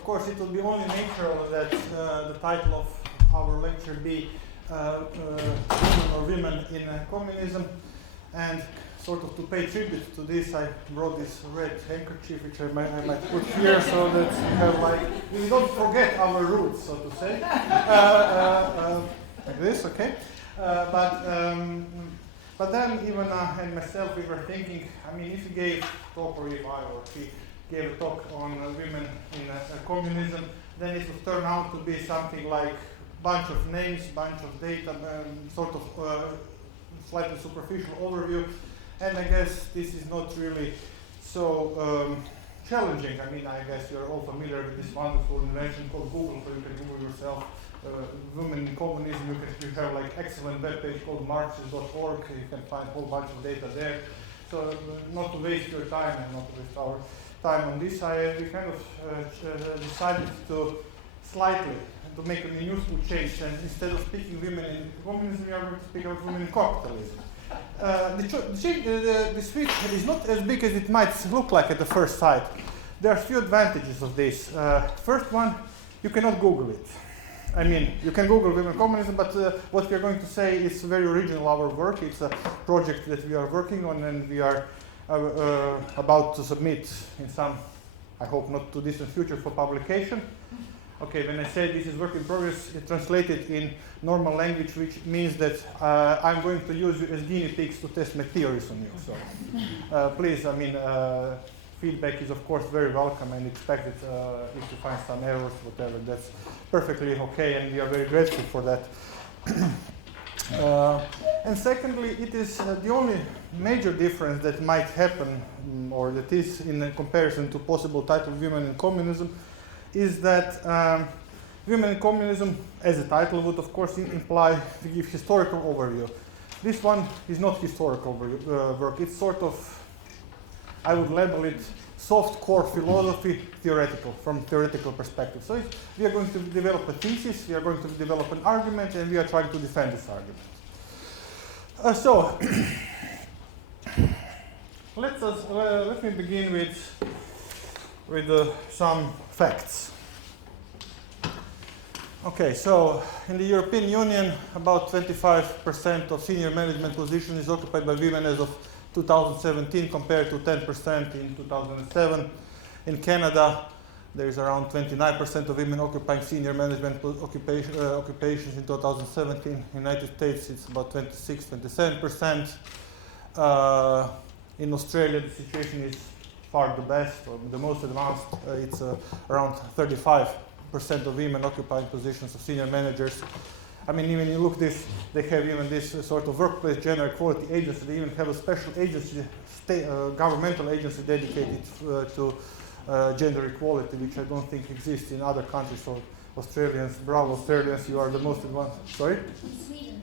of course, it would be only natural that the title of our lecture be Women or Women in Communism. And sort of to pay tribute to this, I brought this red handkerchief, which I might put here so that we have we don't forget our roots, so to say. Like this, okay? But then even and myself, we were thinking, I mean, if he gave talk, or if I or he gave a talk on women in communism, then it would turn out to be something like bunch of names, bunch of data, sort of slightly superficial overview. And I guess this is not really so challenging. I mean, I guess you're all familiar with this wonderful invention called Google, so you can Google yourself women in communism. You have like excellent web page called Marxist.org. You can find a whole bunch of data there. So not to waste your time and not to waste our time on this, we kind of decided to slightly to make a useful change, and instead of speaking women in communism, we are going to speak about women in capitalism. The switch is not as big as it might look like at the first sight. There are a few advantages of this. First one, you cannot Google it. I mean, you can Google women communism, but what we are going to say is very original, our work. It's a project that we are working on, and we are about to submit in some, I hope not too distant future, for publication. Okay, when I say this is work in progress, it's translated in normal language, which means that I'm going to use you as guinea pigs to test my theories on you. So please, I mean, feedback is of course very welcome and expected. If you find some errors, whatever, that's perfectly okay, and we are very grateful for that. And secondly, it is the only major difference that might happen, or that is in comparison to possible title Women in Communism, is that Women in Communism, as a title would of course imply to give historical overview. This one is not historical work. It's sort of, I would label it soft core philosophy, theoretical, from theoretical perspective. So we are going to develop a thesis, we are going to develop an argument, and we are trying to defend this argument. So let me begin with some facts. Okay, so in the European Union, about 25% of senior management position is occupied by women as of 2017, compared to 10% in 2007. In Canada, there is around 29% of women occupying senior management occupations in 2017. In the United States, it's about 27%. In Australia, the situation is far the best, or the most advanced. It's around 35% of women occupying positions of senior managers. I mean, even you look this, they have even this sort of workplace gender equality agency. They even have a special agency, governmental agency dedicated to gender equality, which I don't think exists in other countries. So Australians, bravo Australians, you are the most advanced. Sorry? Sweden,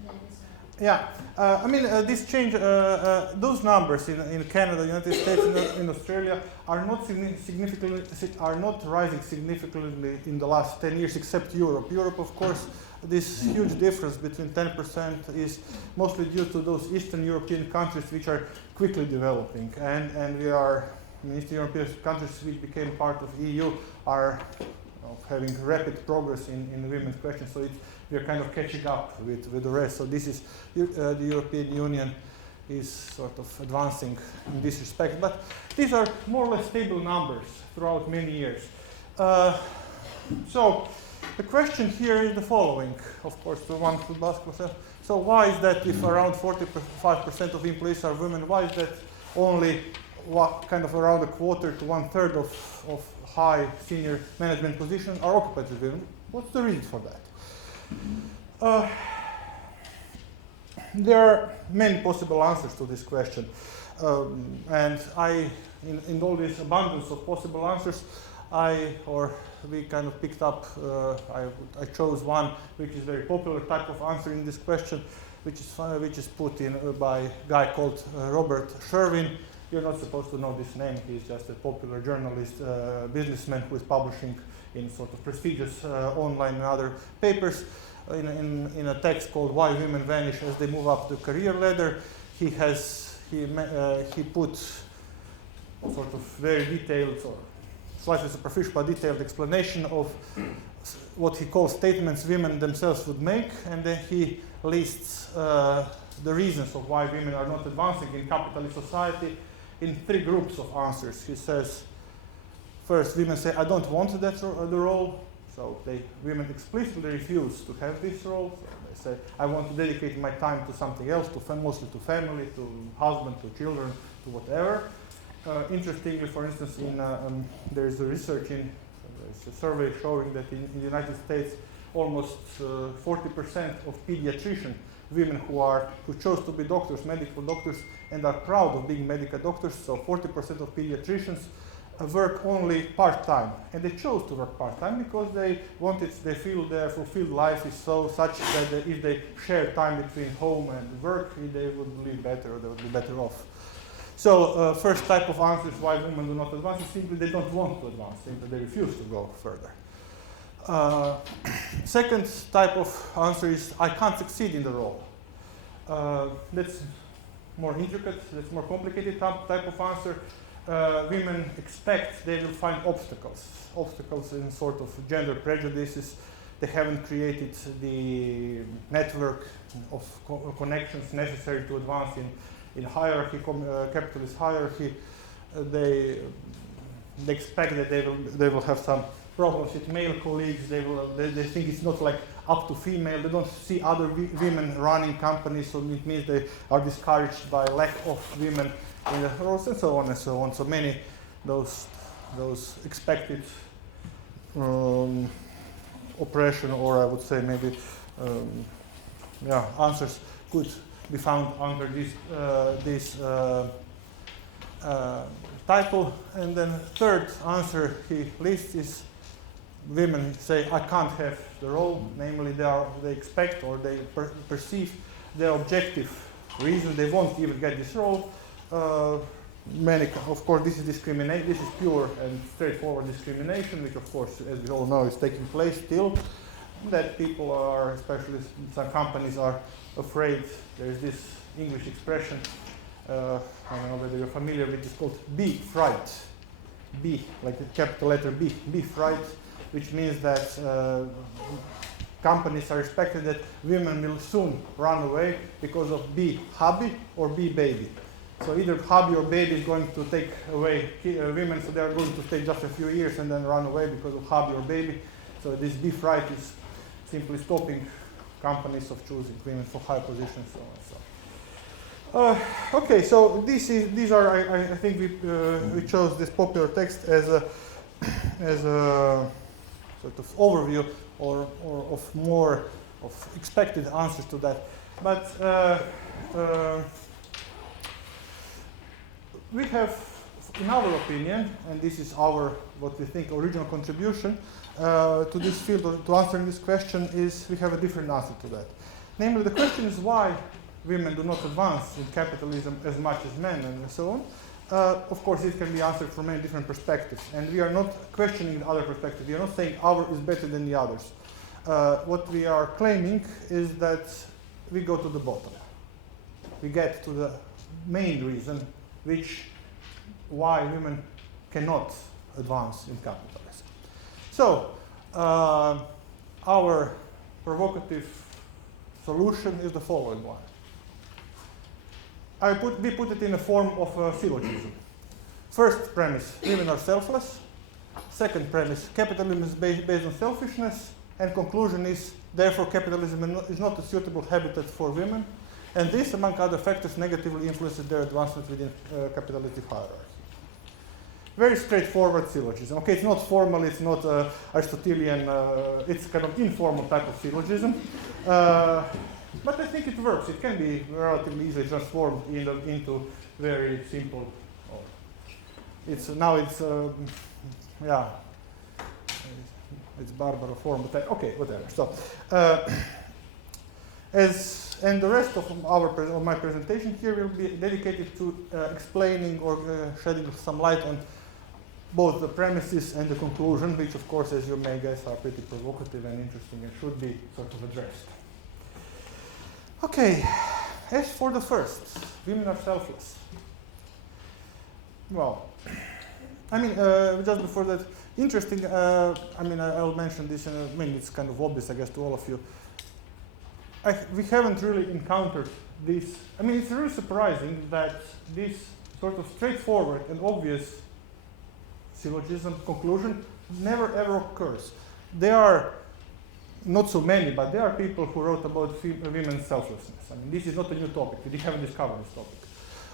yeah, I mean, this change, those numbers in Canada, United States, in Australia are not rising significantly in the last 10 years, except Europe. Europe, of course, this huge difference between 10% is mostly due to those Eastern European countries which are quickly developing, and we are, Eastern European countries which became part of EU are having rapid progress in women's questions. So we are kind of catching up with the rest. So this is the European Union is sort of advancing in this respect. But these are more or less stable numbers throughout many years. So the question here is the following. Of course, the one who ask myself, so why is that if around 45% of employees are women, why is that only kind of around a quarter to 1/3 of high senior management positions are occupied with women? What's the reason for that? There are many possible answers to this question, and in all this abundance of possible answers, we kind of picked up. I chose one which is very popular type of answer in this question, which is put in by a guy called Robert Sherwin. You're not supposed to know this name. He's just a popular journalist, businessman who is publishing in sort of prestigious online and other papers. In a text called "Why Women Vanish as They Move Up the Career Ladder," he put sort of very detailed or slightly superficial but detailed explanation of what he calls statements women themselves would make, and then he lists the reasons of why women are not advancing in capitalist society in 3 groups of answers. He says, first, women say, I don't want the role, so women explicitly refuse to have this role. So they say, I want to dedicate my time to something else, mostly to family, to husband, to children, to whatever. Interestingly, for instance, there is a research there's a survey showing that in the United States, almost 40% of pediatrician women who chose to be doctors, medical doctors, and are proud of being medical doctors. So 40% of pediatricians work only part-time, and they chose to work part-time because they feel their fulfilled life is such that if they share time between home and work, they would live better, or they would be better off. So first type of answer is why women do not advance is simply they don't want to advance, simply they refuse to go further. Second type of answer is I can't succeed in the role. That's more intricate, that's more complicated type of answer. Women expect they will find obstacles in sort of gender prejudices. They haven't created the network of connections necessary to advance in hierarchy, capitalist hierarchy. They expect that they will have some problems with male colleagues. They think it's not like up to female. They don't see other women running companies, so it means they are discouraged by lack of women in the roles, and so on and so on. So many those expected oppression, or I would say maybe answers could be found under this title. And then third answer he lists is women say I can't have the role, namely they expect or they perceive their objective reason they won't even get this role. Of course, this is discrimination. This is pure and straightforward discrimination, which, of course, as we all know, is taking place still. That people are, especially some companies, are afraid. There is this English expression. I don't know whether you're familiar with it. It's called "be fright." B, like the capital letter B. Be fright, which means that companies are expected that women will soon run away because of B hubby or B baby. So either hubby or baby is going to take away women, so they are going to stay just a few years and then run away because of hubby or baby. So this be fright is simply stopping companies of choosing women for high positions, so on and so on. Okay, so these are I think we chose this popular text as a sort of overview or of more of expected answers to that, but we have, in our opinion, and this is what we think original contribution to this field, or to answering this question, is we have a different answer to that. Namely, the question is why women do not advance in capitalism as much as men, and so on. Of course, it can be answered from many different perspectives, and we are not questioning the other perspective. We are not saying ours is better than the others. What we are claiming is that we go to the bottom. We get to the main reason why women cannot advance in capitalism. So, our provocative solution is the following one. We put it in the form of a syllogism. First premise, women are selfless. Second premise, capitalism is based on selfishness. And conclusion is, therefore, capitalism is not a suitable habitat for women. And this, among other factors, negatively influences their advancement within capitalistic hierarchy. Very straightforward syllogism. Okay, it's not formal, it's not Aristotelian, it's kind of informal type of syllogism. But I think it works. It can be relatively easily transformed into very simple. It's Barbara form, but okay, whatever. So, and the rest of my presentation here will be dedicated to explaining or shedding some light on both the premises and the conclusion, which, of course, as you may guess, are pretty provocative and interesting and should be sort of addressed. Okay, as for the first, women are selfless. Well, I mean, just before that, interesting, I mean, I'll mention this, and I mean, it's kind of obvious, I guess, to all of you. We haven't really encountered this. I mean, it's really surprising that this sort of straightforward and obvious syllogism conclusion never ever occurs. There are not so many, but there are people who wrote about women's selflessness. I mean, this is not a new topic. We haven't discovered this topic.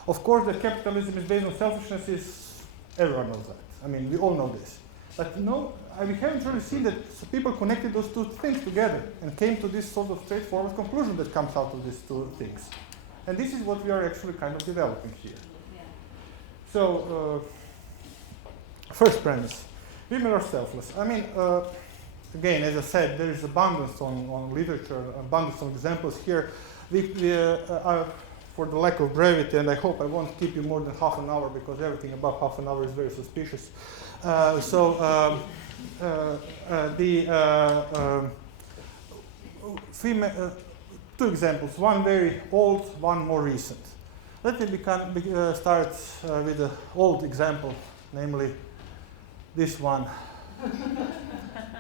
Of course, that capitalism is based on selfishness is, everyone knows that. I mean, we all know this. But no, we haven't really seen that people connected those two things together and came to this sort of straightforward conclusion that comes out of these two things. And this is what we are actually kind of developing here. Yeah. So, first premise, women are selfless. I mean, again, as I said, there is abundance on literature, abundance of examples here. For the lack of brevity, and I hope I won't keep you more than half an hour, because everything above half an hour is very suspicious. Two examples, one very old, one more recent. Let me start with the old example, namely this one.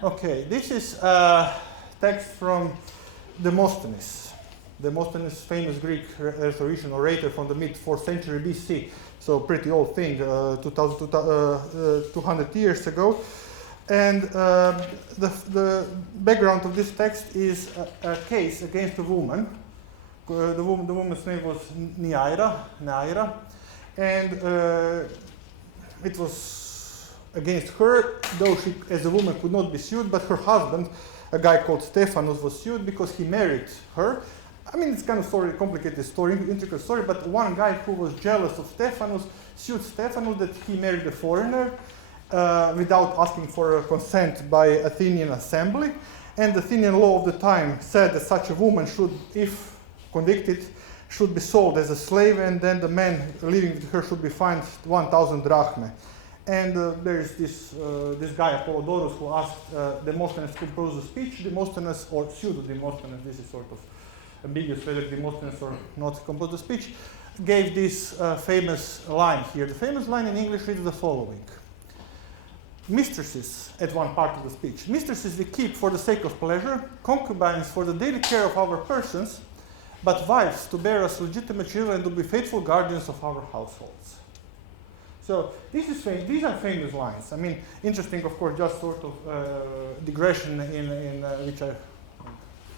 Okay, this is a text from Demosthenes. Demosthenes, famous Greek rhetorician, orator from the mid-4th century BC, so pretty old thing, 200 years ago. And the background of this text is a case against a woman. The woman's name was Neaira, and it was against her, though she, as a woman, could not be sued, but her husband, a guy called Stephanus, was sued because he married her. I mean, it's kind of complicated story, intricate story, but one guy who was jealous of Stephanus sued Stephanus that he married a foreigner without asking for consent by Athenian assembly. And the Athenian law of the time said that such a woman should, if convicted, should be sold as a slave, and then the man living with her should be fined 1,000 drachmae. And there is this guy, Apollodorus, who asked Demosthenes to compose a speech. Demosthenes, or pseudo-Demosthenes, this is sort of ambiguous whether Demosthenes or not composed a speech, gave this famous line here. The famous line in English reads the following. Mistresses, at one part of the speech, mistresses we keep for the sake of pleasure, concubines for the daily care of our persons, but wives to bear us legitimate children and to be faithful guardians of our households. So these are famous lines. I mean, interesting, of course, just sort of digression in which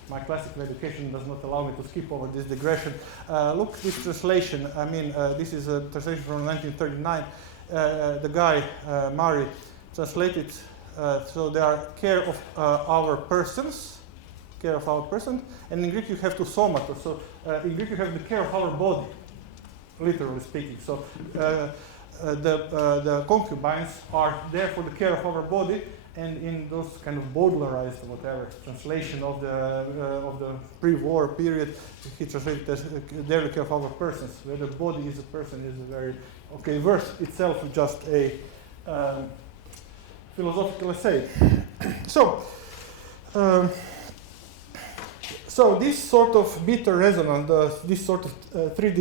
my classical education does not allow me to skip over this digression. Look, this translation, I mean, this is a translation from 1939. The guy, Mari, translated, so they are care of our persons, and in Greek you have to somatos. So in Greek you have the care of our body, literally speaking. So the concubines are there for the care of our body, and in those kind of Baudelaireized whatever translation of the pre-war period, he translated as daily care of our persons. Where the body is a person is a very verse itself is just a philosophical essay. So this sort of bitter resonance, this sort of three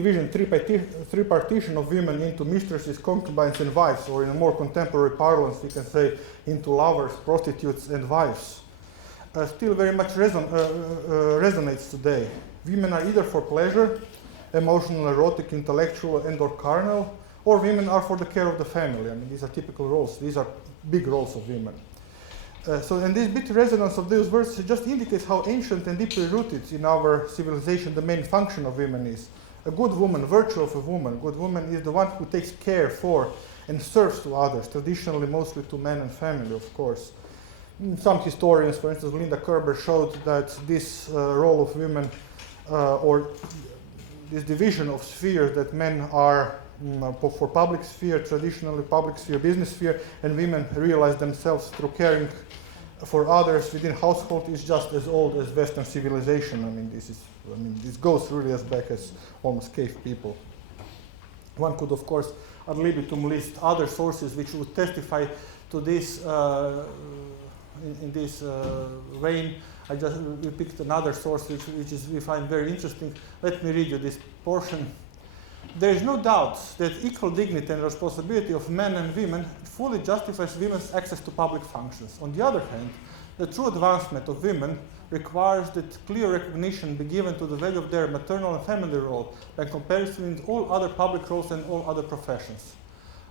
partition of women into mistresses, concubines, and wives, or in a more contemporary parlance, we can say into lovers, prostitutes, and wives, still very much resonates today. Women are either for pleasure, emotional, erotic, intellectual, and/or carnal, or women are for the care of the family. I mean, these are typical roles. These are big roles of women. And this bitter resonance of those words just indicates how ancient and deeply rooted in our civilization the main function of women is. A good woman, virtue of a woman, good woman is the one who takes care for and serves to others, traditionally mostly to men and family, of course. Some historians, for instance, Linda Kerber, showed that this role of women, or this division of spheres, that men are for public sphere, traditionally public sphere, business sphere, and women realize themselves through caring for others within household, is just as old as Western civilization. I mean, this goes really as back as almost cave people. One could, of course, ad libitum list other sources which would testify to this in this vein. We picked another source which we find very interesting. Let me read you this portion. there is no doubt that equal dignity and responsibility of men and women fully justifies women's access to public functions. On the other hand, the true advancement of women requires that clear recognition be given to the value of their maternal and family role by comparison with all other public roles and all other professions.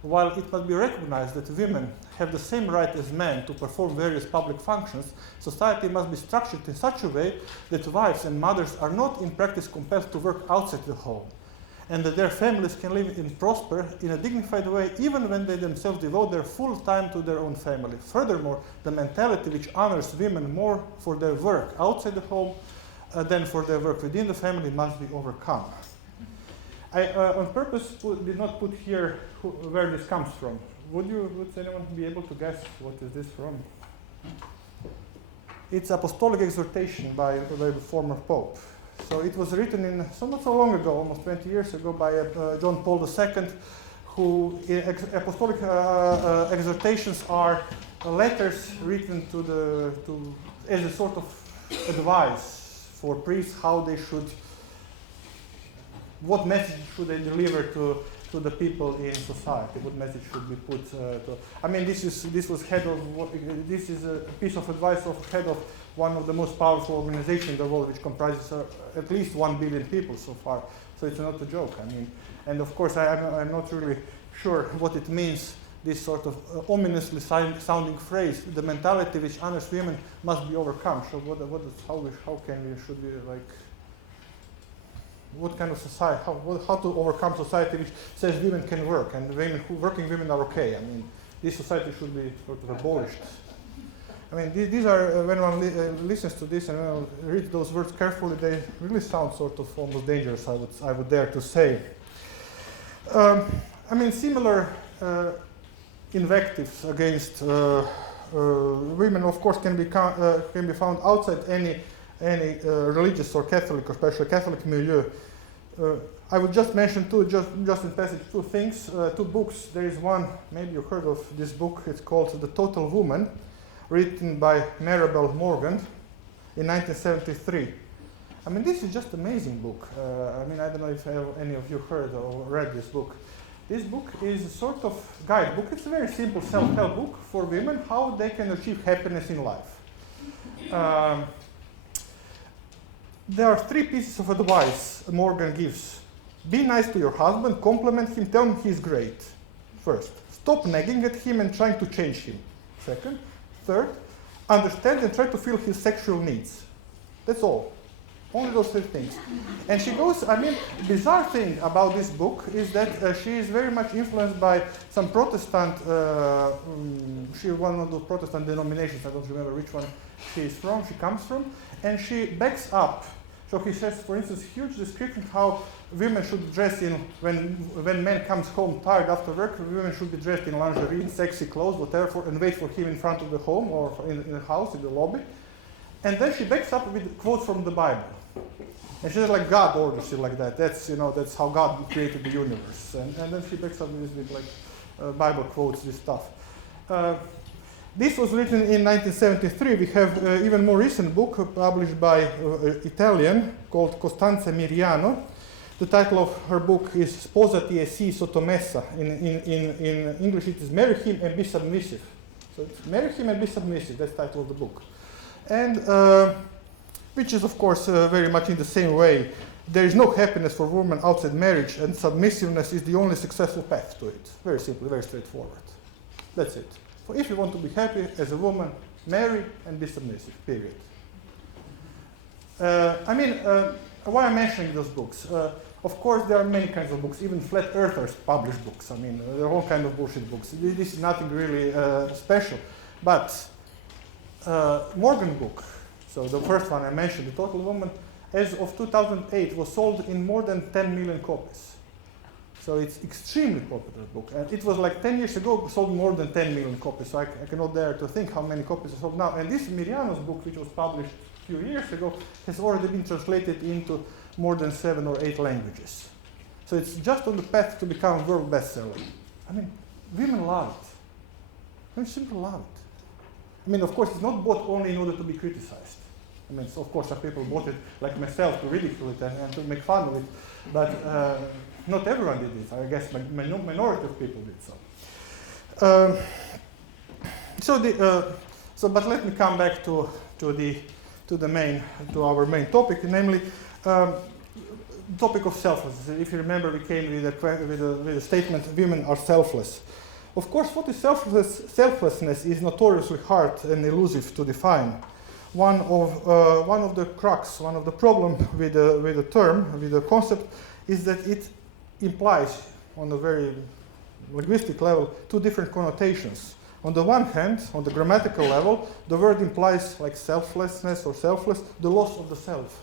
While it must be recognized that women have the same right as men to perform various public functions, society must be structured in such a way that wives and mothers are not in practice compelled to work outside the home, and that their families can live and prosper in a dignified way even when they themselves devote their full time to their own family. Furthermore, the mentality which honors women more for their work outside the home than for their work within the family must be overcome. I on purpose did not put here where this comes from. Would anyone be able to guess what is this from? It's apostolic exhortation by the former pope. So it was written in not so long ago, almost 20 years ago, by John Paul II, who apostolic exhortations are letters written as a sort of advice for priests how they should, what message should they deliver to the people in society, what message should be put to. I mean, this is a piece of advice of head of one of the most powerful organizations in the world, which comprises at least 1 billion people so far. So it's not a joke. I mean, and of course, I'm not really sure what it means. This sort of ominously sounding phrase, the mentality which honors women must be overcome. So should we like? What kind of society? How to overcome society which says women can work and working women are okay? I mean, this society should be sort of abolished. I mean, these are, when one listens to this and reads those words carefully, they really sound sort of almost dangerous, I would dare to say. I mean, similar invectives against women, of course, can be found outside any religious or Catholic, or especially Catholic milieu. I would just mention just in passage, two things, two books. There is one, maybe you heard of this book, it's called The Total Woman, written by Maribel Morgan in 1973. I mean, this is just an amazing book. I mean, I don't know if any of you heard or read this book. This book is a sort of guidebook. It's a very simple self-help book for women, how they can achieve happiness in life. There are 3 pieces of advice Morgan gives. Be nice to your husband, compliment him, tell him he's great. First, stop nagging at him and trying to change him. Second. Third, understand and try to fill his sexual needs. That's all. Only those 3 things. And she goes, I mean, bizarre thing about this book is that she is very much influenced by some Protestant, she is one of those Protestant denominations, I don't remember which one she comes from, and she backs up. So he says, for instance, huge description how women should dress in, when man comes home tired after work, women should be dressed in lingerie, sexy clothes, whatever, and wait for him in front of the home or in the house, in the lobby. And then she backs up with quotes from the Bible. And she says, like, God orders it like that. That's how God created the universe. And then she backs up with like Bible quotes, this stuff. This was written in 1973. We have even more recent book published by Italian called Costanza Miriano. The title of her book is Sposati e sii sottomessa. In English it is Marry Him and Be Submissive. So it's Marry Him and Be Submissive, that's the title of the book. And which is of course very much in the same way. There is no happiness for women outside marriage, and submissiveness is the only successful path to it. Very simple, very straightforward. That's it. So if you want to be happy as a woman, marry and be submissive, period. I mean, why I'm mentioning those books? Of course, there are many kinds of books, even flat earthers publish books. I mean, there are all kinds of bullshit books. This is nothing really special. But Morgan book, so the first one I mentioned, The Total Woman, as of 2008, was sold in more than 10 million copies. So it's extremely popular book. And it was like 10 years ago, sold more than 10 million copies. So I cannot dare to think how many copies are sold now. And this Miriano's book, which was published a few years ago, has already been translated into more than 7 or 8 languages. So it's just on the path to become a world bestseller. I mean, women love it. Women simply love it. I mean, of course, it's not bought only in order to be criticized. I mean, so of course, some people bought it, like myself, to ridicule it and to make fun of it, but not everyone did it. I guess minority of people did so. But let me come back to our main topic, namely topic of selflessness. If you remember, we came with a statement: women are selfless. Of course, what is selflessness is notoriously hard and elusive to define. One of the crux, one of the problem with the term, with the concept, is that it implies, on a very linguistic level, two different connotations. On the one hand, on the grammatical level, the word implies, like selflessness or selfless, the loss of the self.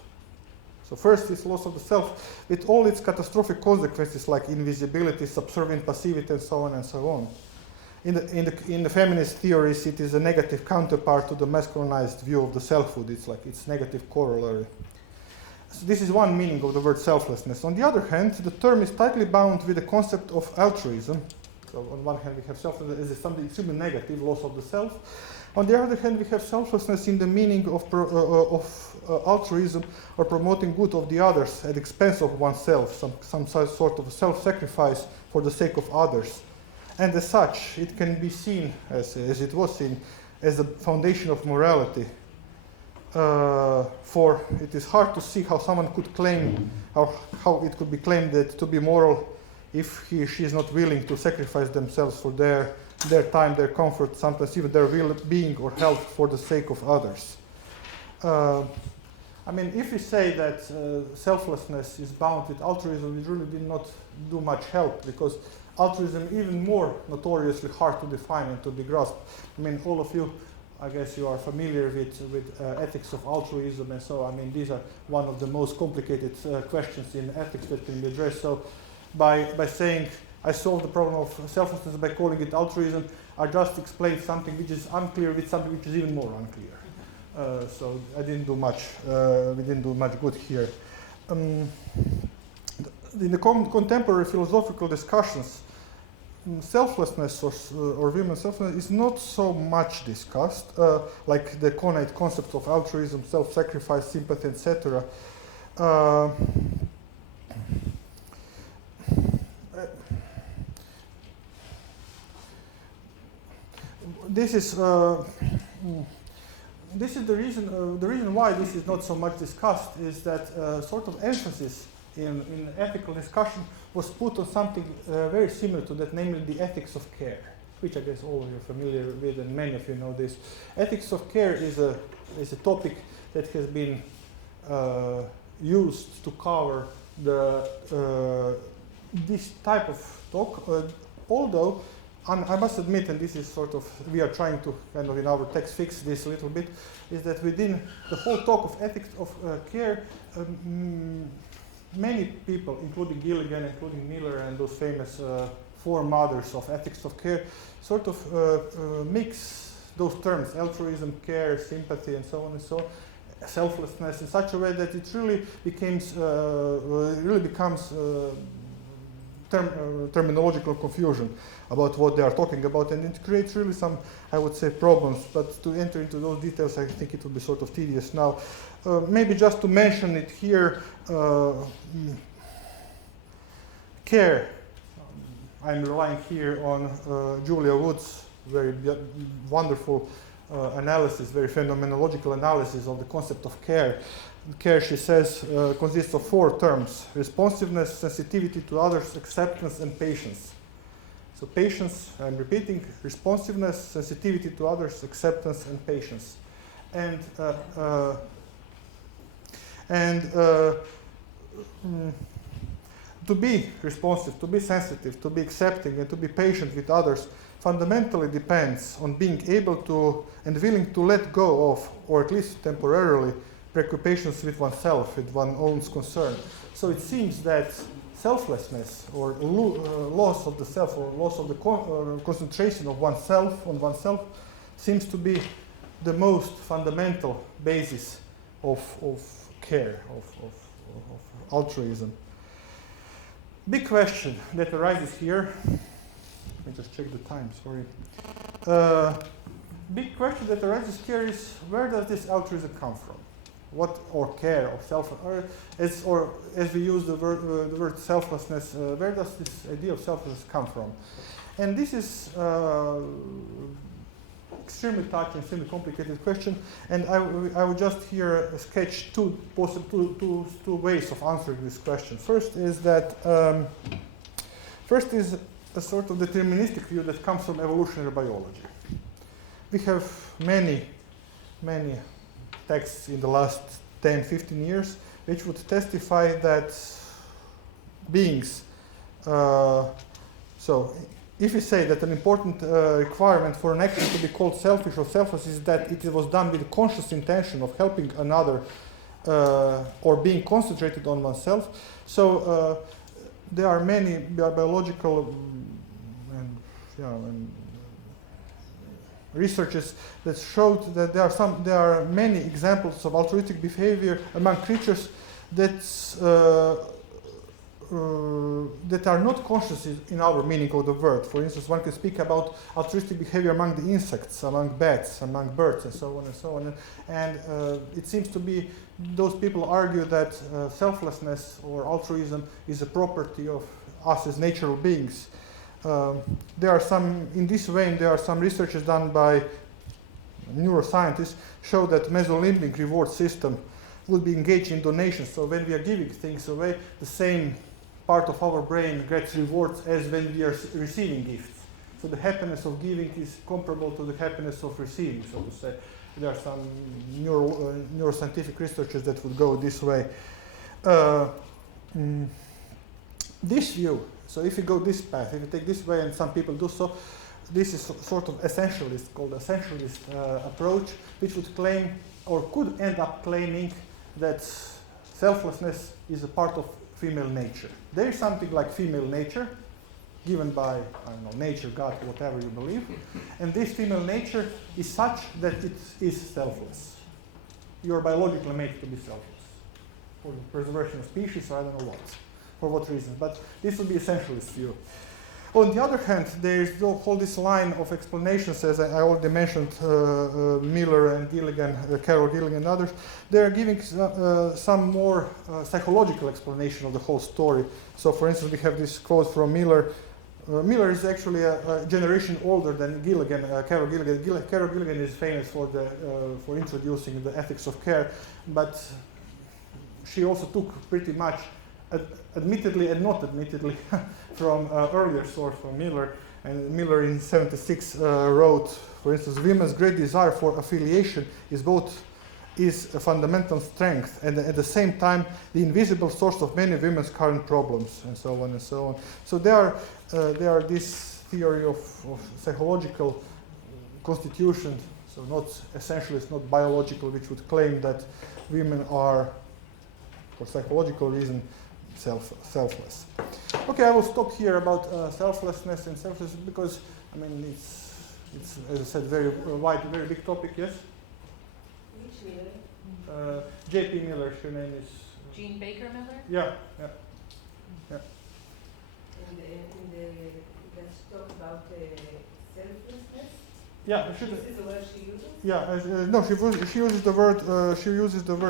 So first is loss of the self, with all its catastrophic consequences like invisibility, subservient passivity, and so on and so on. In the feminist theories, it is a negative counterpart to the masculinized view of the selfhood. It's like its negative corollary. So this is one meaning of the word selflessness. On the other hand, the term is tightly bound with the concept of altruism. So on one hand, we have selflessness as something extremely negative, loss of the self. On the other hand, we have selflessness in the meaning of altruism, or promoting good of the others at the expense of oneself, some sort of self-sacrifice for the sake of others. And as such, it can be seen, as it was seen, as the foundation of morality. For it is hard to see how someone could claim, or how it could be claimed that to be moral if he or she is not willing to sacrifice themselves for their time, their comfort, sometimes even their well-being or health for the sake of others. I mean, if we say that selflessness is bound with altruism, we really did not do much help, because altruism is even more notoriously hard to define and to be grasped. I mean, all of you, I guess you are familiar with ethics of altruism and so. I mean, these are one of the most complicated questions in ethics that can be addressed. So by saying I solved the problem of selflessness by calling it altruism, I just explained something which is unclear with something which is even more unclear. So I didn't do much. We didn't do much good here. In the contemporary philosophical discussions, selflessness or women's selflessness is not so much discussed, like the connate concepts of altruism, self-sacrifice, sympathy, etc. This is the reason why this is not so much discussed is that sort of emphasis in ethical discussion was put on something very similar to that, namely the ethics of care, which I guess all of you are familiar with, and many of you know this. Ethics of care is a topic that has been used to cover this type of talk, although I must admit, and this is sort of, we are trying to kind of in our text fix this a little bit, is that within the whole talk of ethics of care, many people, including Gilligan, including Miller, and those famous four mothers of ethics of care, sort of mix those terms, altruism, care, sympathy, and so on and so on, selflessness, in such a way that it really becomes terminological confusion about what they are talking about, and it creates really some, I would say, problems. But to enter into those details, I think it would be sort of tedious now. Maybe just to mention it here, care. I'm relying here on Julia Wood's very wonderful analysis, very phenomenological analysis of the concept of care. Care, she says, consists of four terms: responsiveness, sensitivity to others, acceptance, and patience. So patience, I'm repeating, responsiveness, sensitivity to others, acceptance, and patience. And to be responsive, to be sensitive, to be accepting, and to be patient with others fundamentally depends on being able to and willing to let go of, or at least temporarily, preoccupations with oneself, with one's own concern. So it seems that selflessness, or loss of the self, or loss of the concentration of oneself on oneself, seems to be the most fundamental basis of care, of altruism. Big question that arises here. Let me just check the time, sorry. Big question that arises here is, where does this altruism come from? what or care of self, or as we use the word selflessness, where does this idea of selflessness come from? And this is extremely touchy, extremely complicated question, and I would just here sketch two ways of answering this question. First is that a sort of deterministic view that comes from evolutionary biology. We have many texts in the last 10, 15 years which would testify that beings, so if you say that an important requirement for an action to be called selfish or selfless is that it was done with a conscious intention of helping another or being concentrated on oneself, so there are many biological and researches that showed that there are many examples of altruistic behavior among creatures that are not conscious in our meaning of the word. For instance, one can speak about altruistic behavior among the insects, among bats, among birds, and so on and so on. And it seems to be those people argue that selflessness or altruism is a property of us as natural beings. There are some, in this vein, there are some researches done by neuroscientists show that mesolimbic reward system would be engaged in donations. So when we are giving things away, the same part of our brain gets rewards as when we are receiving gifts. So the happiness of giving is comparable to the happiness of receiving, so to say. There are some neuroscientific researchers that would go this way. This view, so if you go this path, if you take this way, and some people do so, this is sort of essentialist, called essentialist approach, which would claim, or could end up claiming, that selflessness is a part of female nature. There is something like female nature, given by, I don't know, nature, God, whatever you believe, and this female nature is such that it is selfless. You are biologically made to be selfless, for the preservation of species, or I don't know what, for what reason, but this would be essentialist view. On the other hand, there is the whole this line of explanations, as I already mentioned, Miller and Gilligan, Carol Gilligan and others. They are giving some more psychological explanation of the whole story. So, for instance, we have this quote from Miller. Miller is actually a generation older than Gilligan, Carol Gilligan. Carol Gilligan is famous for introducing the ethics of care, but she also took pretty much, admittedly and not admittedly, from earlier source from Miller. And Miller in '76 wrote, for instance, women's great desire for affiliation is a fundamental strength and at the same time the invisible source of many women's current problems, and so on and so on. So there are this theory of psychological constitution, so not essentialist, not biological, which would claim that women are, for psychological reason, selfless. Okay, I will stop here about selflessness and selflessness because, I mean, it's as I said, very wide, very big topic. Yes. Which Miller? J.P. Miller. Her name is. Jean Baker Miller. Yeah. And let's talk about selflessness. Yeah, This is the word she uses. Yeah, no, she uses the word.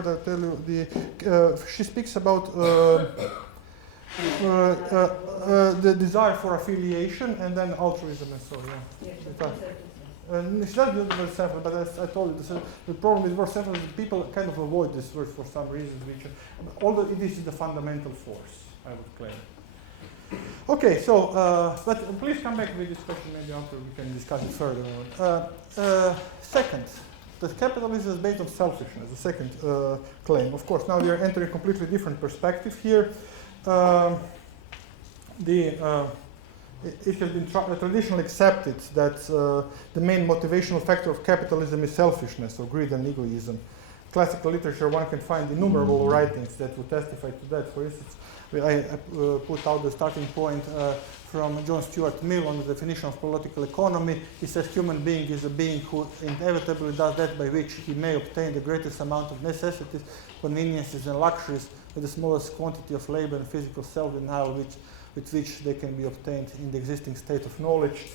I tell you, she speaks about the desire for affiliation and then altruism and so on. Yeah. She doesn't use the word selfless, but as I told you, the problem with the word selfless is people kind of avoid this word for some reasons, although it is the fundamental force, I would claim. Okay, so, but please come back with this question maybe after we can discuss it further. Second, that capitalism is based on selfishness, the second claim. Of course, now we are entering a completely different perspective here. It has been traditionally accepted that the main motivational factor of capitalism is selfishness or greed and egoism. Classical literature, one can find innumerable writings that would testify to that. For instance, I put out the starting point from John Stuart Mill on the definition of political economy. He says human being is a being who inevitably does that by which he may obtain the greatest amount of necessities, conveniences, and luxuries with the smallest quantity of labor and physical self-denial with which they can be obtained in the existing state of knowledge.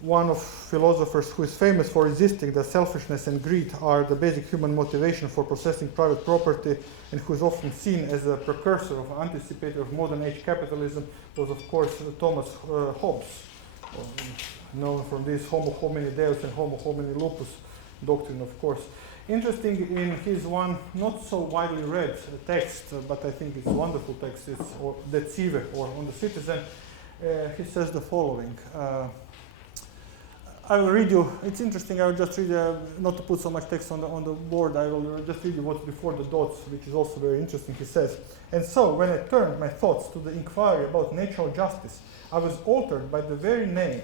one of philosophers who is famous for insisting that selfishness and greed are the basic human motivation for possessing private property, and who is often seen as a precursor of anticipator of modern age capitalism, was of course Thomas Hobbes, known from this Homo homini deus and Homo homini lupus doctrine, of course. Interesting in his one not so widely read text, but I think it's a wonderful text, it's De Cive, or On the Citizen. He says the following. I will read you, it's interesting, I will just read, not to put so much text on the board, I will just read you what's before the dots, which is also very interesting. He says, and so when I turned my thoughts to the inquiry about natural justice, I was alerted by the very name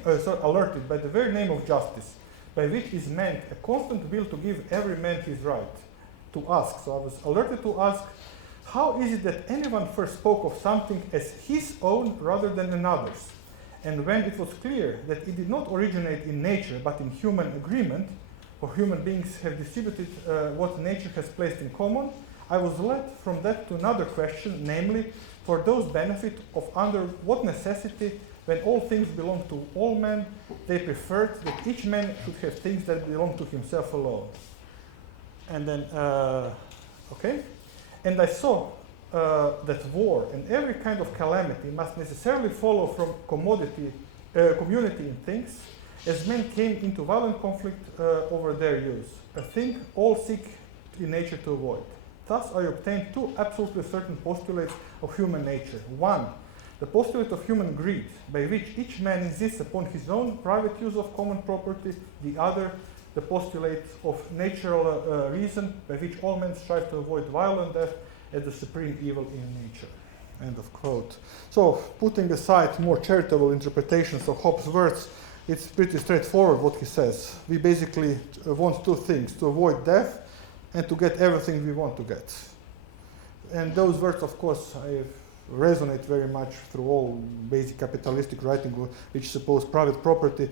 of justice, by which is meant a constant will to give every man his right to ask. So I was alerted to ask, how is it that anyone first spoke of something as his own rather than another's? And when it was clear that it did not originate in nature but in human agreement, for human beings have distributed what nature has placed in common, I was led from that to another question, namely, for those benefit of under what necessity, when all things belong to all men, they preferred that each man should have things that belong to himself alone. And then, okay? And I saw that war and every kind of calamity must necessarily follow from community in things, as men came into violent conflict over their use, a thing all seek in nature to avoid. Thus I obtained two absolutely certain postulates of human nature. One, the postulate of human greed, by which each man insists upon his own private use of common property. The other, the postulate of natural reason, by which all men strive to avoid violent death as the supreme evil in nature. End of quote. So, putting aside more charitable interpretations of Hobbes' words, it's pretty straightforward what he says. We basically want two things, to avoid death and to get everything we want to get. And those words, of course, resonate very much through all basic capitalistic writing, which suppose private property.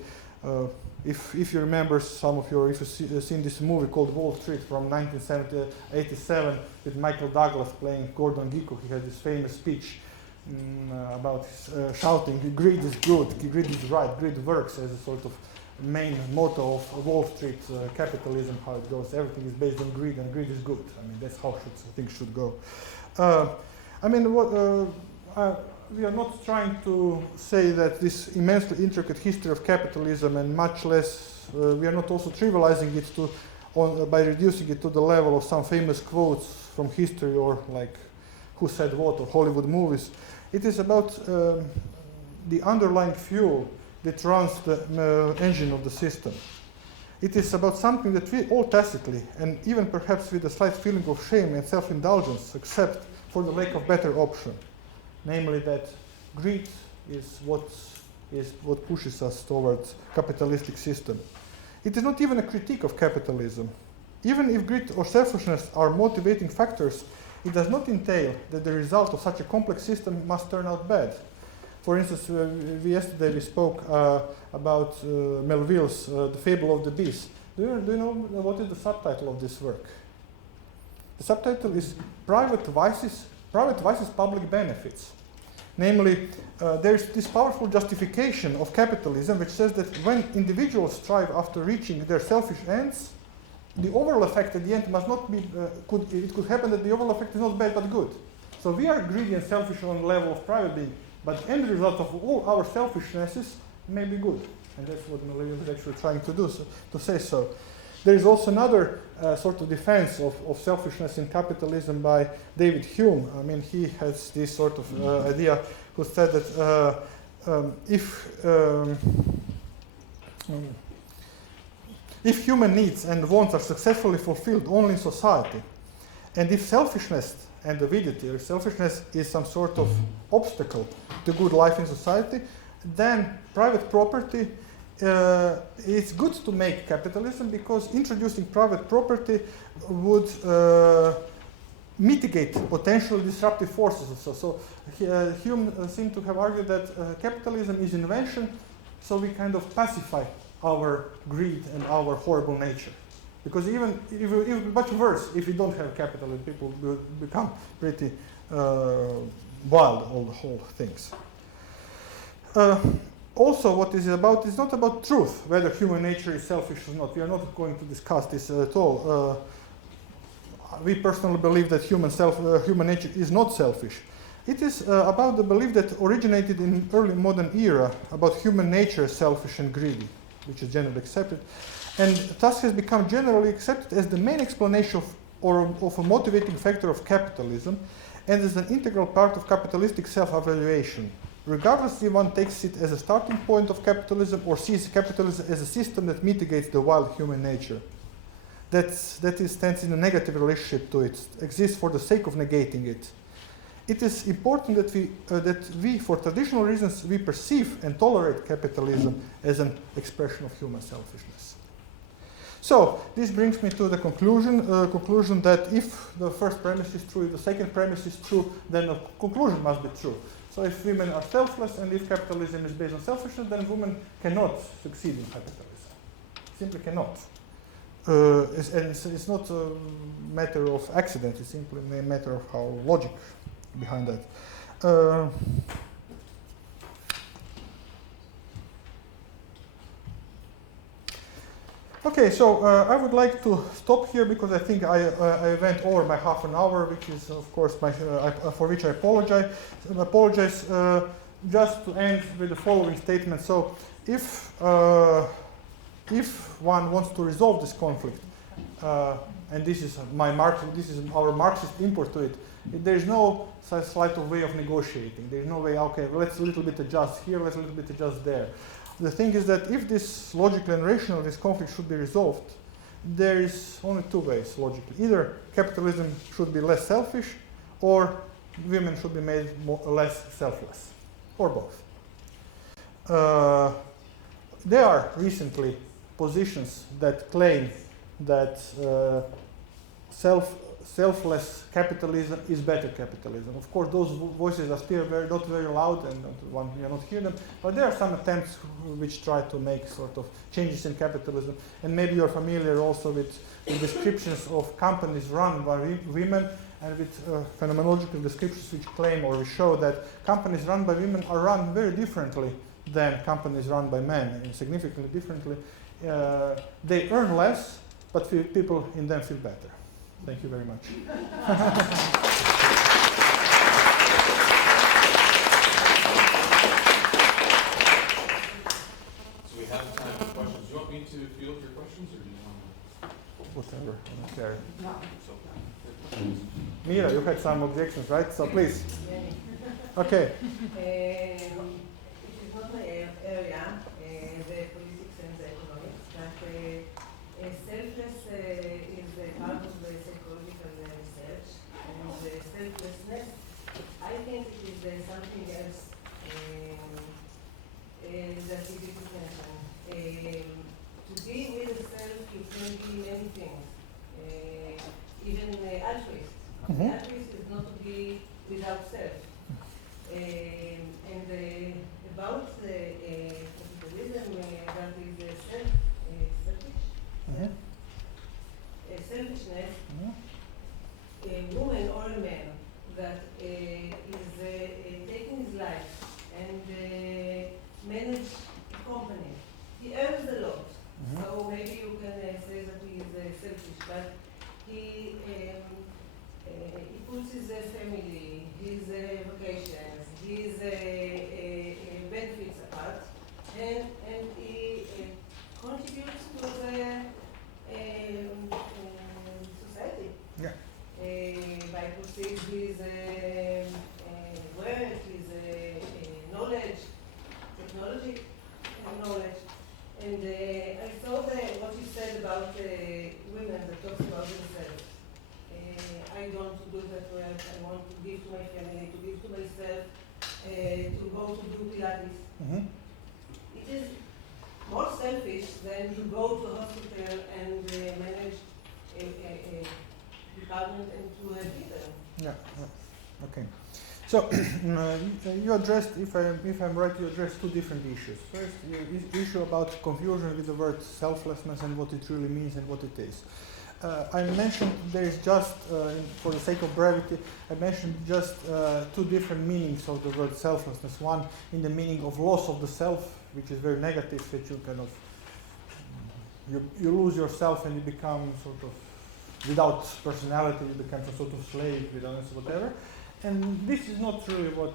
If you remember if you've seen this movie called Wall Street from 1987 with Michael Douglas playing Gordon Gekko, he had this famous speech about shouting, greed is good, greed is right, greed works, as a sort of main motto of Wall Street capitalism, how it goes. Everything is based on greed, and greed is good. I mean, that's how things should go. We are not trying to say that this immensely intricate history of capitalism, and much less, we are not also trivializing it by reducing it to the level of some famous quotes from history, or like Who Said What, or Hollywood movies. It is about the underlying fuel that runs the engine of the system. It is about something that we all tacitly, and even perhaps with a slight feeling of shame and self-indulgence, accept for the lack of better option. Namely that greed is what pushes us towards capitalistic system. It is not even a critique of capitalism. Even if greed or selfishness are motivating factors, it does not entail that the result of such a complex system must turn out bad. For instance, yesterday we spoke about Melville's The Fable of the Beast. Do you know what is the subtitle of this work? The subtitle is Private Vices, Public Benefits. Namely, there's this powerful justification of capitalism which says that when individuals strive after reaching their selfish ends, the overall effect at the end must not be, it could happen that the overall effect is not bad but good. So we are greedy and selfish on the level of private being, but the end result of all our selfishnesses may be good. And that's what Melville is actually trying to do, to say so. There is also another sort of defense of selfishness in capitalism by David Hume. I mean, he has this sort of idea, who said that if human needs and wants are successfully fulfilled only in society, and if selfishness and avidity, or selfishness is some sort of obstacle to good life in society, then private property, it's good to make capitalism, because introducing private property would mitigate potential disruptive forces. So Hume seemed to have argued that capitalism is invention, so we kind of pacify our greed and our horrible nature. Because even much worse if we don't have capitalism, people will become pretty wild, all the whole things. also what is it about is not about truth, whether human nature is selfish or not. We are not going to discuss this at all. We personally believe that human nature is not selfish. It is about the belief that originated in early modern era about human nature as selfish and greedy, which is generally accepted, and thus has become generally accepted as the main explanation of a motivating factor of capitalism, and is an integral part of capitalistic self-evaluation, regardless if one takes it as a starting point of capitalism or sees capitalism as a system that mitigates the wild human nature. That stands in a negative relationship to it, exists for the sake of negating it. It is important that we, for traditional reasons, we perceive and tolerate capitalism as an expression of human selfishness. So this brings me to the conclusion that if the first premise is true, if the second premise is true, then the conclusion must be true. So if women are selfless and if capitalism is based on selfishness, then women cannot succeed in capitalism. Simply cannot. It's not a matter of accident, it's simply a matter of how logic behind that. Okay, so I would like to stop here because I think I went over by half an hour, which is of course for which I apologize. Just to end with the following statement. So if one wants to resolve this conflict, and this is our Marxist input to it, there is no slight of way of negotiating. There is no way, okay, well, let's a little bit adjust here, let's a little bit adjust there. The thing is that if this logically and rationally this conflict should be resolved, there is only two ways logically. Either capitalism should be less selfish, or women should be made less selfless, or both. There are recently positions that claim that selfless capitalism is better capitalism. Of course, those voices are still not very loud, and one cannot hear them. But there are some attempts which try to make sort of changes in capitalism. And maybe you're familiar also with the descriptions of companies run by women, and with phenomenological descriptions which claim or show that companies run by women are run very differently than companies run by men, and significantly differently. They earn less, but people in them feel better. Thank you very much. So we have time for questions. Do you want me to field your questions, or do you want to? Whatever, I don't care. No. Mira, you had some objections, right? So please. Okay. It is not my area, the politics and the economics, but selfless is part of the psychological research, and selflessness, I think it is something else that is different. To be with the self, you can be many things, even altruist. Altruist is not to be without self. And about capitalism, that is selfish. Selfishness, a woman or a man that is taking his life and manage a company, he earns a lot. So maybe you can say that he is selfish, but he puts his family, his vacations, his benefits apart, and he contributes to the society. Yeah. By pursuing his work, his knowledge, technology knowledge. And I saw what you said about women that talks about themselves. I don't do that work. I want to give to my family, to give to myself, to go to do Pilates. It is more selfish than to go to a hospital and manage a department and to have people. Yeah. Okay. So you addressed, if I'm right, you addressed two different issues. First, the issue about confusion with the word selflessness and what it really means and what it is. I mentioned there is just, for the sake of brevity, I mentioned just two different meanings of the word selflessness. One in the meaning of loss of the self, which is very negative, that you kind of you lose yourself and you become sort of without personality, you become some sort of slave, without whatever. And this is not really what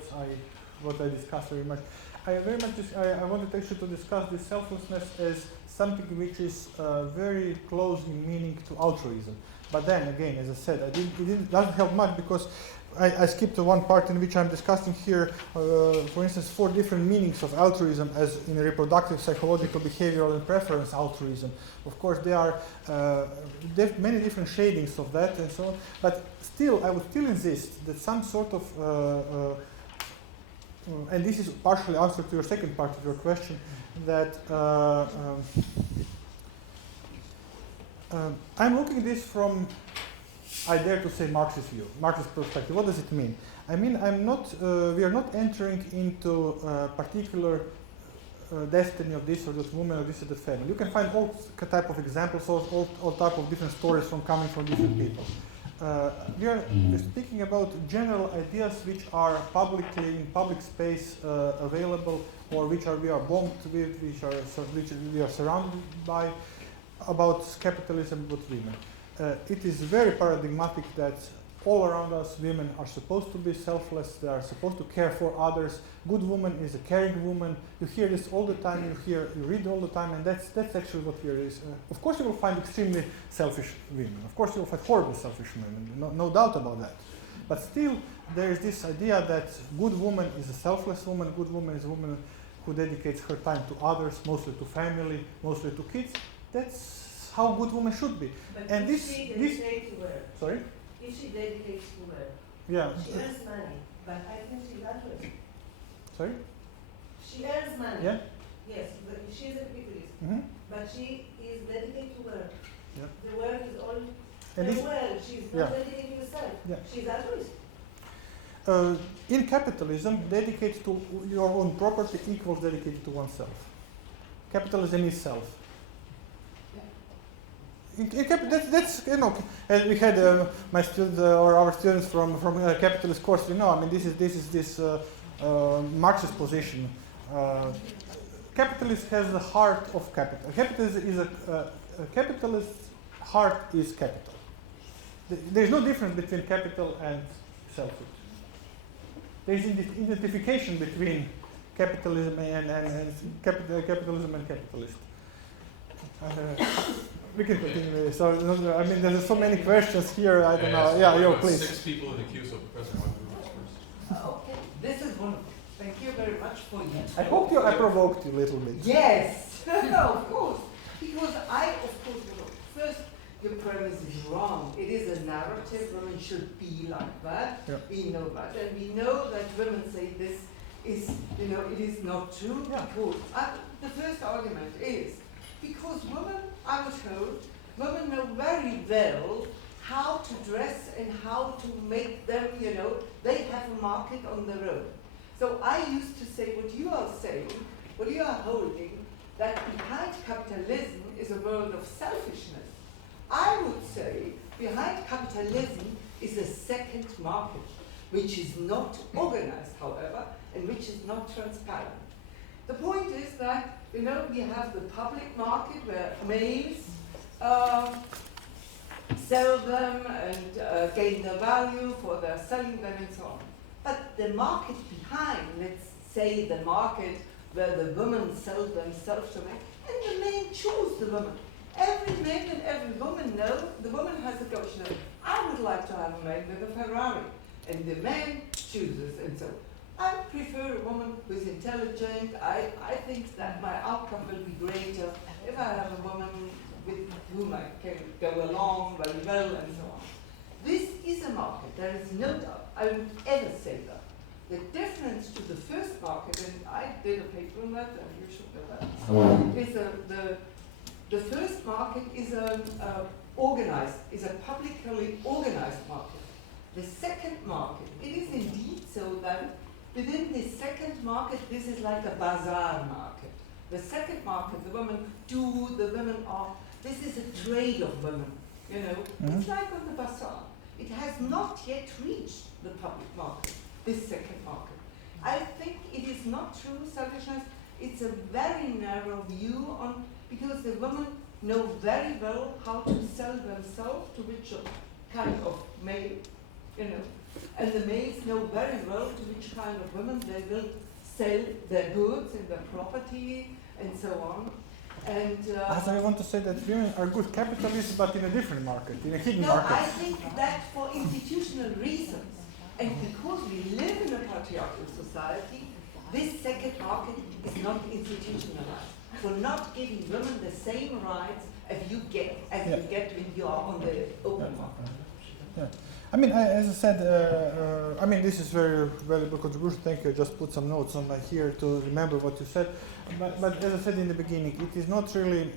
I discuss very much. I wanted actually to discuss this selflessness as something which is very close in meaning to altruism. But then again, as I said, it doesn't help much because I skipped to one part in which I'm discussing here, for instance, 4 different meanings of altruism as in reproductive, psychological, behavioral, and preference altruism. Of course, there are many different shadings of that and so on, but still, I would still insist that some sort of, and this is partially answer to your second part of your question, that I'm looking at this from, I dare to say, Marxist view, Marxist perspective. What does it mean? I mean, we are not entering into a particular destiny of this or that woman or this or that family. You can find all type of examples, all type of different stories coming from different people. We are speaking about general ideas which are publicly in public space available, or which we are bombed with, which we are surrounded by, about capitalism, about women. It is very paradigmatic that all around us, women are supposed to be selfless. They are supposed to care for others. Good woman is a caring woman. You hear this all the time. You read all the time, and that's actually what we are. Of course, you will find extremely selfish women. Of course, you will find horribly selfish women. No doubt about that. But still, there is this idea that good woman is a selfless woman. Good woman is a woman who dedicates her time to others, mostly to family, mostly to kids. That's how good woman should be. But and if she dedicates to her, sorry? if she dedicates to her, Yeah. she earns money, but I think she's altruist. Sorry? She earns money. Yeah. Yes, but she's a capitalist. Mm-hmm. But she is dedicated to work. Yeah. The work is all And very this, well. She's not dedicated to herself. Yeah. She's altruist. In capitalism, dedicated to your own property equals dedicated to oneself. Capitalism is self. That's you know, and we had my students or our students from capitalist course. You know, I mean, this is Marxist position. Capitalist has the heart of capital. Capitalism is a capitalist's heart is capital. There's no difference between capital and selfhood. There's identification between capitalism and capitalism and capitalist. We can continue. So I mean, there's so many questions here. I don't know. Yeah, yo, please. 6 people in the queue, so Professor wants to go first. Okay, this is wonderful. Thank you very much for your I hope I provoked you a little bit. Yes, of course. Because of course, first, your premise is wrong. It is a narrative. Women should be like that. Yeah. We know that. And we know that women say this is, it is not true. Yeah. Because the first argument is because women, I was told, women know very well how to dress and how to make them, they have a market on their own. So I used to say what you are saying, what you are holding, that behind capitalism is a world of selfishness. I would say behind capitalism is a second market, which is not organized, however, and which is not transparent. The point is that, we have the public market where males sell them and gain their value for their selling them and so on. But the market behind, let's say the market where the women sell themselves to men, and the men choose the woman. Every man and every woman know, the woman has a coach now, I would like to have a man with a Ferrari. And the man chooses, and so I prefer a woman who is intelligent. I think that my outcome will be greater if I have a woman with whom I can go along very well and so on. This is a market, there is no doubt. I would ever say that. The difference to the first market, and I did a paper on that, and you should know that, is the first market is is a publicly organized market. The second market, it is indeed so that within the second market, this is like a bazaar market. The second market, the women are, this is a trade of women, It's like on the bazaar. It has not yet reached the public market, this second market. I think it is not true selfishness. It's a very narrow view on, because the women know very well how to sell themselves to which kind of male, you know, and the males know very well to which kind of women they will sell their goods and their property and so on. And As I want to say that women are good capitalists, but in a different market, in a hidden no, market. I think that for institutional reasons, and because we live in a patriarchal society, this second market is not institutionalized. For not giving women the same rights as you get when you are on the open market. Yeah. I mean, as I said, I mean, this is very valuable contribution. Thank you. I just put some notes on here to remember what you said. But as I said in the beginning, it is not really,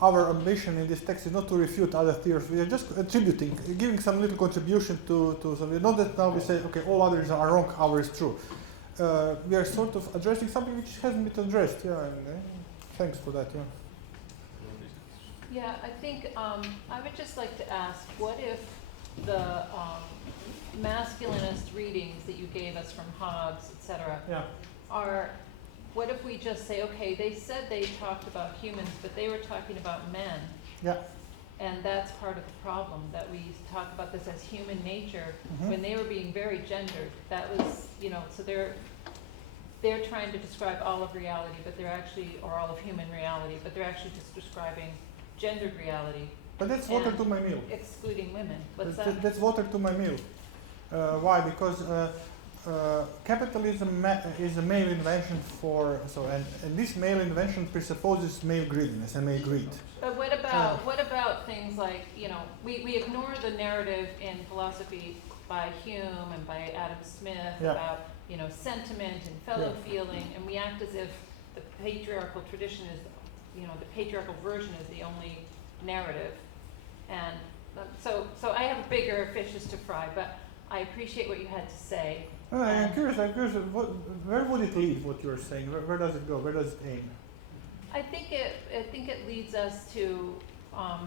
our ambition in this text is not to refute other theories. We are just attributing, giving some little contribution to some. Not that now we say, okay, all others are wrong, ours is true. We are sort of addressing something which hasn't been addressed. Yeah, and, thanks for that. Yeah. Yeah, I think I would just like to ask, what if the masculinist readings that you gave us from Hobbes, etc., are, what if we just say, okay, they said they talked about humans, but they were talking about men. Yeah. And that's part of the problem, that we talk about this as human nature, when they were being very gendered. That was, you know, so they're trying to describe all of reality, but they're actually, or all of human reality, but they're actually just describing gendered reality. But that's water to my meal. Excluding women. What's that? That's water to my meal. Why? Because capitalism is a male invention and this male invention presupposes male greediness and male greed. But what about things like, you know, we ignore the narrative in philosophy by Hume and by Adam Smith about, you know, sentiment and fellow feeling, and we act as if the patriarchal tradition is, you know, the patriarchal version is the only narrative. And so I have bigger fishes to fry, but I appreciate what you had to say. I'm curious, where would it lead, what you're saying? Where does it go? Where does it aim? I think it leads us to, I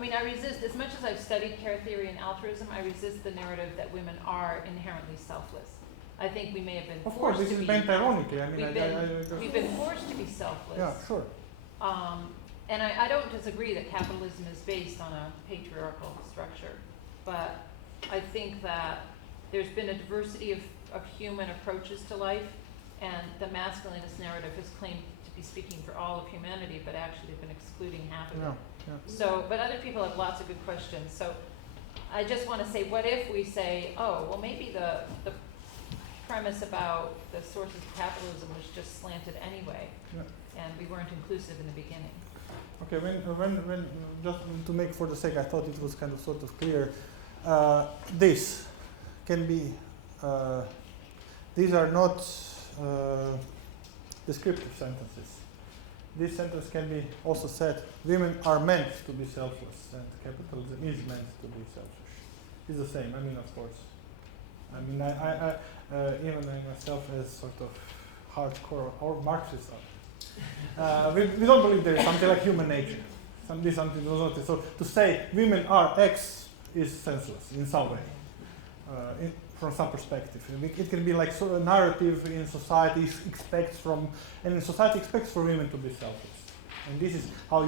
mean, I resist, as much as I've studied care theory and altruism, I resist the narrative that women are inherently selfless. I think we may have been forced to be. Of course, this is meant ironically. I mean, we've been forced to be selfless. Yeah, sure. And I don't disagree that capitalism is based on a patriarchal structure, but I think that there's been a diversity of human approaches to life, and the masculinist narrative has claimed to be speaking for all of humanity, but actually they've been excluding half of it. So, but other people have lots of good questions. So I just want to say, what if we say, oh, well, maybe the premise about the sources of capitalism was just slanted anyway, and we weren't inclusive in the beginning. Okay, when just to make for the sake, I thought it was kind of sort of clear. This can be, these are not descriptive sentences. This sentence can be also said, women are meant to be selfless, and capitalism is meant to be selfish. It's the same, I mean, of course. I mean, I even I myself as sort of hardcore or Marxist, we don't believe there is something like human nature. Something was not. So to say women are X is senseless in some way, from some perspective. It can be like a narrative in society expects from women to be selfless, and this is how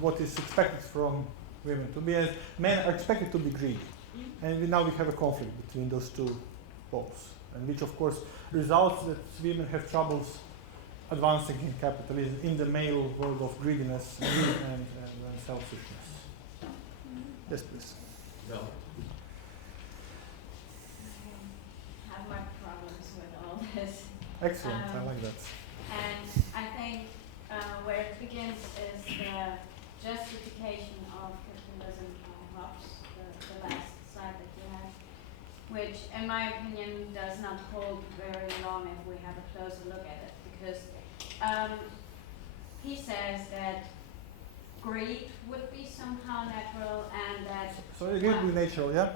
what is expected from women to be, as men are expected to be greedy, and now we have a conflict between those two poles, and which of course results that women have troubles advancing in capitalism, in the male world of greediness and selfishness. Yes, please. No. I have my problems with all this. Excellent, I like that. And I think where it begins is the justification of capitalism by Hobbes, the last slide that you had, which in my opinion does not hold very long if we have a closer look at it, because he says that greed would be somehow natural, and that So it would be natural, yeah?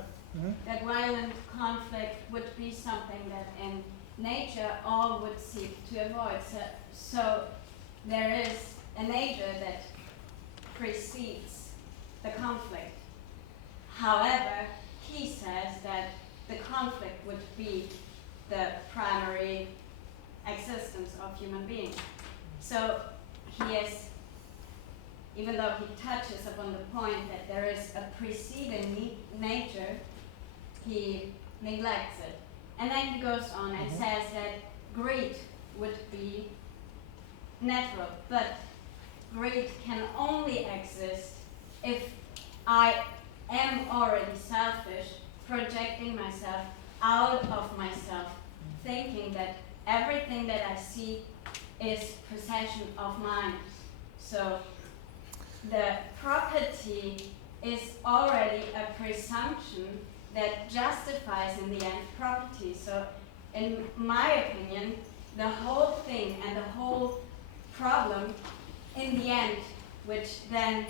that violent conflict would be something that in nature all would seek to avoid. So there is a nature that precedes the conflict. However, he says that the conflict would be the primary existence of human beings. So he is, even though he touches upon the point that there is a preceding nature, he neglects it. And then he goes on and says that greed would be natural, but greed can only exist if I am already selfish, projecting myself out of myself, thinking that everything that I see is possession of mine. So the property is already a presumption that justifies in the end property. So in my opinion, the whole thing and the whole problem in the end, which then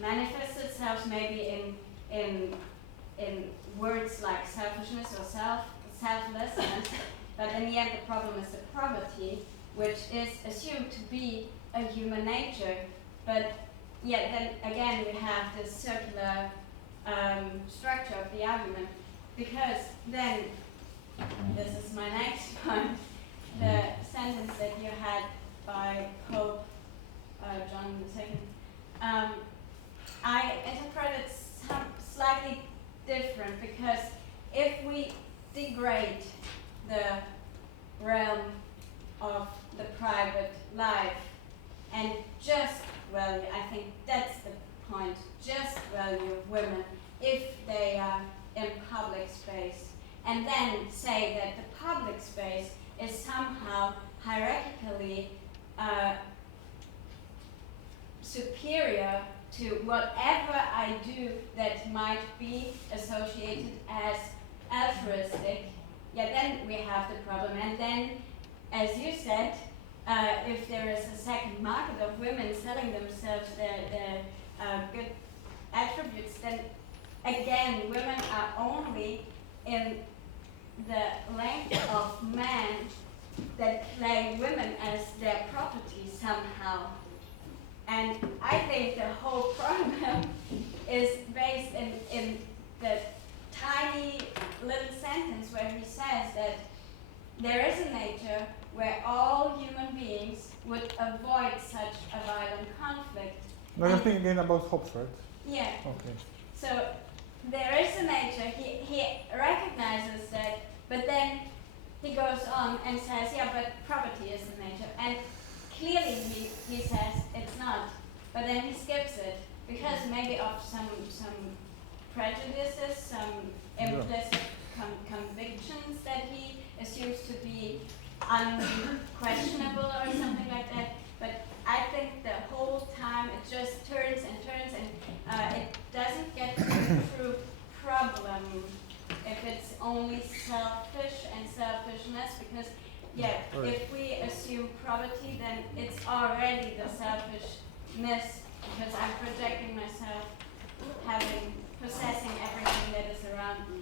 manifests itself maybe in words like selfishness or selflessness, but in the end the problem is the property, which is assumed to be a human nature. But yet then again we have this circular structure of the argument, because then, this is my next point, the sentence that you had by Pope John II, I interpret it slightly different, because if we degrade the realm of the private life and just value, I think that's the point, just value women if they are in public space, and then say that the public space is somehow hierarchically superior to whatever I do that might be associated as altruistic, yeah, then we have the problem. And then, as you said, if there is a second market of women selling themselves their good attributes, then again, women are only in the length of men that claim women as their property somehow. And I think the whole problem is based in the tiny little sentence where he says that there is a nature where all human beings would avoid such a violent conflict. Now you're thinking again about Hobbes, right? Yeah. Okay. So there is a nature, he recognizes that, but then he goes on and says, yeah, but property is the nature. And clearly he says it's not, but then he skips it because maybe of some prejudices, some implicit convictions that he assumes to be unquestionable or something like that. But I think the whole time it just turns and turns, and it doesn't get to the true problem if it's only selfish and selfishness, because if we assume property, then it's already the selfishness, because I'm projecting myself possessing everything that is around me.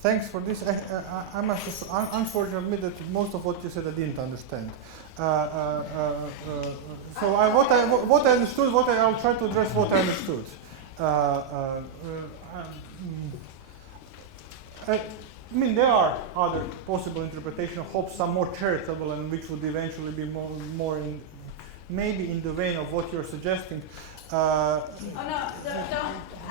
Thanks for this. I must unfortunately admit that most of what you said I didn't understand. So what I understood, I'll try to address what I understood. I mean, there are other possible interpretations of Hobbes, some more charitable, and which would eventually be more in, maybe in the vein of what you're suggesting. Oh no, don't. I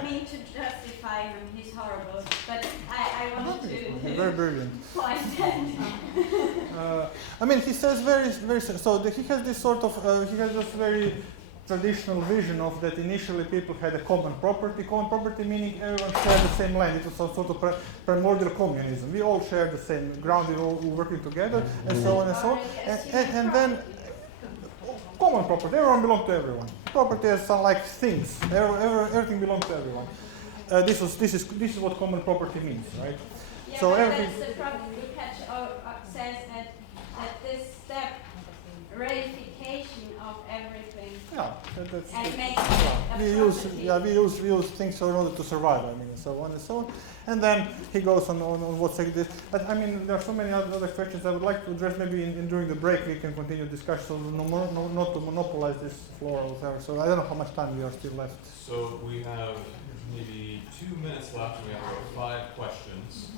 don't mean to justify him. He's horrible, but I wanted to. Very brilliant. Point that. I mean, he says very. So he has this sort of. He has this very traditional vision of that initially people had a common property. Common property meaning everyone shared the same land. It was some sort of primordial communism. We all shared the same ground. We all working together, and so on and so on. And then. Common property, everyone belongs to everyone. Property is like things, everything belongs to everyone. This is what common property means, right? Yeah, so but everything. That's the problem. Luka says that this step, reification of everything, Yeah, that's and makes we use things in order to survive. I mean, and so on and so on. And then he goes on what's like this. But I mean, there are so many other questions I would like to address. Maybe during the break we can continue discussion. So not to monopolize this floor or whatever. So I don't know how much time we are still left. So we have maybe 2 minutes left. We have about 5 questions.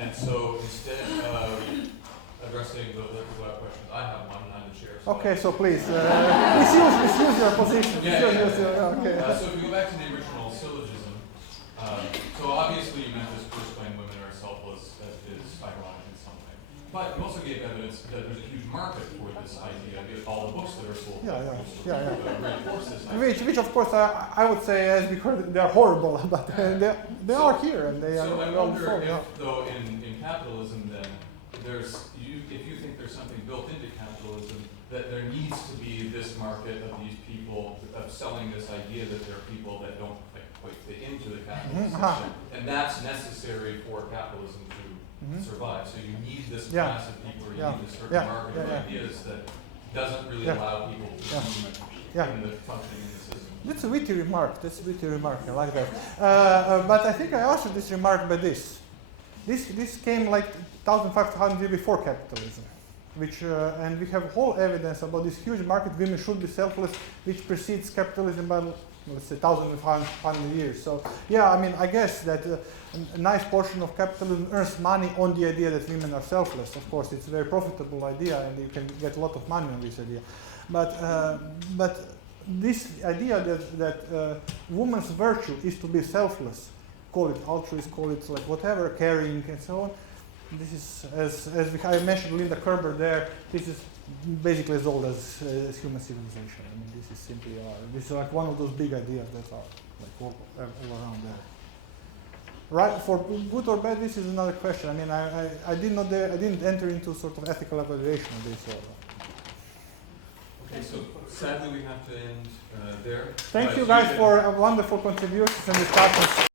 And so instead of addressing the questions, I have one, and I'm the chair. So Okay, so please, misuse your position. Yeah. Okay. So if we go back to the original syllogism, so obviously you meant this first claim women are selfless as is ironic in some way. But you also gave evidence that there's a huge market for this idea. All the books that are sold reinforce this idea. Which of course I would say, as we heard, they are horrible, but they are here and they are. So I wonder if, though, in capitalism, then if you think there's something built into capitalism, that there needs to be this market of these people of selling this idea that there are people that don't quite fit into the capitalist system, and that's necessary for capitalism to survive. So you need this class of people, or you need this certain market of ideas that doesn't really allow people to be in the functioning in the system. That's a witty remark. I like that. But I think I answered this remark by this. This came like 1,500 years before capitalism, and we have whole evidence about this huge market. Women should be selfless, which precedes capitalism by, let's say, 1,500 years. So yeah, I mean, I guess that a nice portion of capitalism earns money on the idea that women are selfless. Of course, it's a very profitable idea, and you can get a lot of money on this idea. But this idea that woman's virtue is to be selfless, call it altruist, call it like whatever, caring and so on. This is, I mentioned Linda Kerber there, this is basically as old as human civilization. I mean, this is simply, this is like one of those big ideas that are like all around there. Right, for good or bad, this is another question. I mean, I didn't enter into sort of ethical evaluation of this. Okay, so sadly we have to end there. Thank you guys for wonderful contributions and discussions.